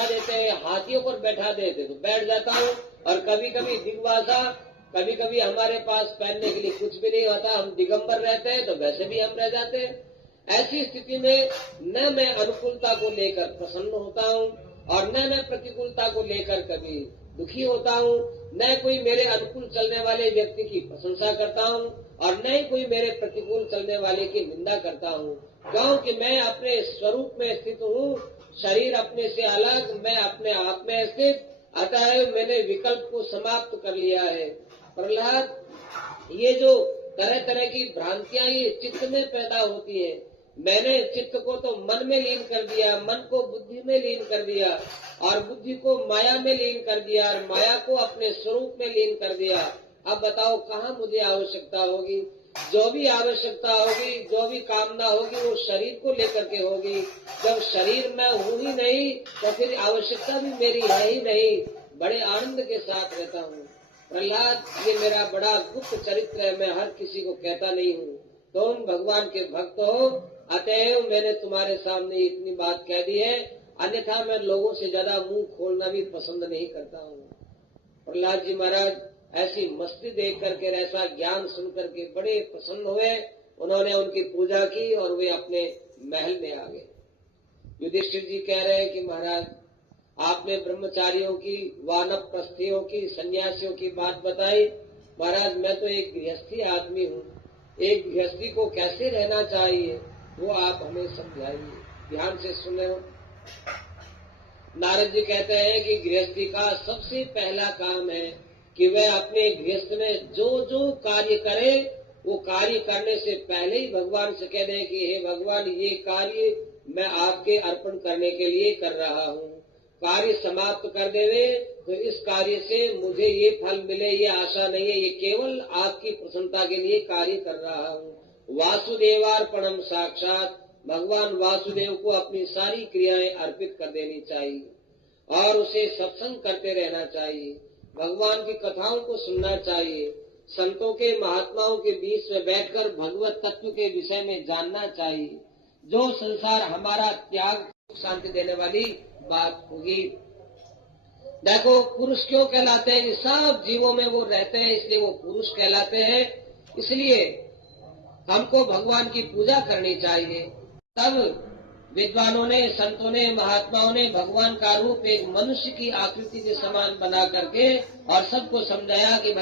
बैठा देते हैं, हाथियों पर बैठा देते तो बैठ जाता हूँ। और कभी कभी दिग्भाषा, कभी कभी हमारे पास पहनने के लिए कुछ भी नहीं होता, हम दिगंबर रहते हैं तो वैसे भी हम रह जाते हैं। ऐसी स्थिति में न मैं अनुकूलता को लेकर प्रसन्न होता हूँ और न मैं प्रतिकूलता को लेकर कभी दुखी होता हूँ, न कोई मेरे अनुकूल चलने वाले व्यक्ति की प्रशंसा करता हूँ और न ही कोई मेरे प्रतिकूल चलने वाले की निंदा करता हूँ, क्योंकि मैं अपने स्वरूप में स्थित हूँ, शरीर अपने से अलग, मैं अपने आप में स्थित, अतः मैंने विकल्प को समाप्त कर लिया है। प्रहलाद, ये जो तरह तरह की भ्रांतियां ये चित्त में पैदा होती है, मैंने चित्त को तो मन में लीन कर दिया, मन को बुद्धि में लीन कर दिया और बुद्धि को माया में लीन कर दिया और माया को अपने स्वरूप में लीन कर दिया। अब बताओ कहाँ मुझे आवश्यकता होगी? जो भी आवश्यकता होगी, जो भी कामना होगी वो शरीर को लेकर के होगी। जब शरीर मैं हूँ ही नहीं तो फिर आवश्यकता भी मेरी है ही नहीं। बड़े आनंद के साथ रहता हूँ। प्रहलाद, ये मेरा बड़ा गुप्त चरित्र है, मैं हर किसी को कहता नहीं हूँ। तुम भगवान के भक्त हो, अतएव मैंने तुम्हारे सामने इतनी बात कह दी है, अन्यथा मैं लोगों से ज्यादा मुंह खोलना भी पसंद नहीं करता हूँ। प्रहलाद जी महाराज ऐसी मस्ती देख करके, ऐसा ज्ञान सुन करके बड़े प्रसन्न हुए। उन्होंने उनकी पूजा की और वे अपने महल में आ गए। युधिष्ठिर जी कह रहे हैं कि महाराज, आपने ब्रह्मचारियों की, वानप्रस्थियों की, सन्यासियों की बात बताई। महाराज, मैं तो एक गृहस्थी आदमी हूँ, एक गृहस्थी को कैसे रहना चाहिए वो आप हमें समझाइए। ध्यान से सुने। नारद जी कहते हैं कि गृहस्थी का सबसे पहला काम है कि वह अपने गृहस्थ में जो जो कार्य करे, वो कार्य करने से पहले ही भगवान से कह दे कि हे भगवान, ये कार्य मैं आपके अर्पण करने के लिए कर रहा हूँ। कार्य समाप्त कर देवे तो इस कार्य से मुझे ये फल मिले ये आशा नहीं है, ये केवल आपकी प्रसन्नता के लिए कार्य कर रहा हूँ। वासुदेवार्पणम साक्षात, भगवान वासुदेव को अपनी सारी क्रियाएं अर्पित कर देनी चाहिए और उसे सत्संग करते रहना चाहिए, भगवान की कथाओं को सुनना चाहिए, संतों के महात्माओं के बीच में बैठकर भगवत तत्व के विषय में जानना चाहिए। जो संसार हमारा त्याग शांति देने वाली बात होगी। देखो, पुरुष क्यों कहलाते हैं? सब जीवों में वो रहते हैं, इसलिए वो पुरुष कहलाते हैं। इसलिए हमको भगवान की पूजा करनी चाहिए। तब विद्वानों ने, संतों ने, महात्माओं ने भगवान का रूप एक मनुष्य की आकृति के समान बना करके और सबको समझाया कि